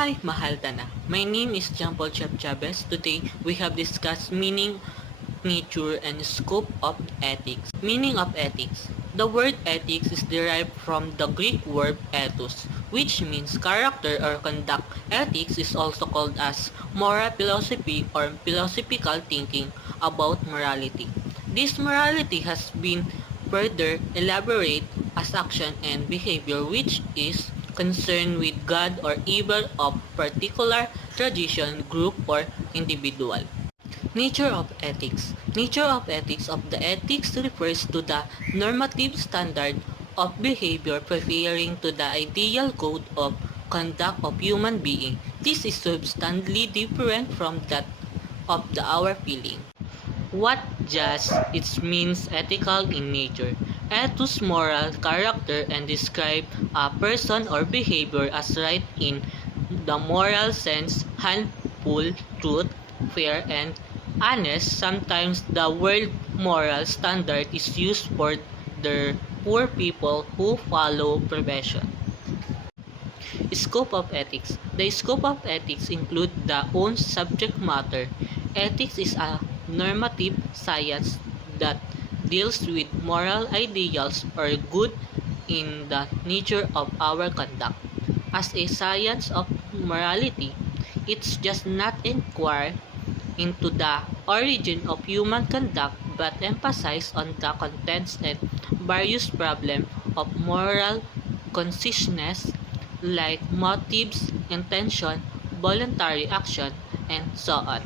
Mabuhay, mahal tana. My name is Jean Paul Chavez. Today, we have discussed meaning, nature, and scope of ethics. Meaning of ethics. The word ethics is derived from the Greek word ethos, which means character or conduct. Ethics is also called as moral philosophy or philosophical thinking about morality. This morality has been further elaborated as action and behavior which is concerned with God or evil of particular tradition, group, or individual. Nature of ethics. Nature of ethics of the ethics refers to the normative standard of behavior preparing to the ideal code of conduct of human being. This is substantially different from that of our feeling. What just it means ethical in nature. Ethos moral character and describe a person or behavior as right in the moral sense, handful, truth, fair, and honest. Sometimes the word moral standard is used for the poor people who follow profession. Scope of ethics. The scope of ethics include the own subject matter. Ethics is a normative science that deals with moral ideals or good in the nature of our conduct. As a science of morality, it's just not inquire into the origin of human conduct but emphasize on the contents and various problems of moral consciousness like motives, intention, voluntary action, and so on.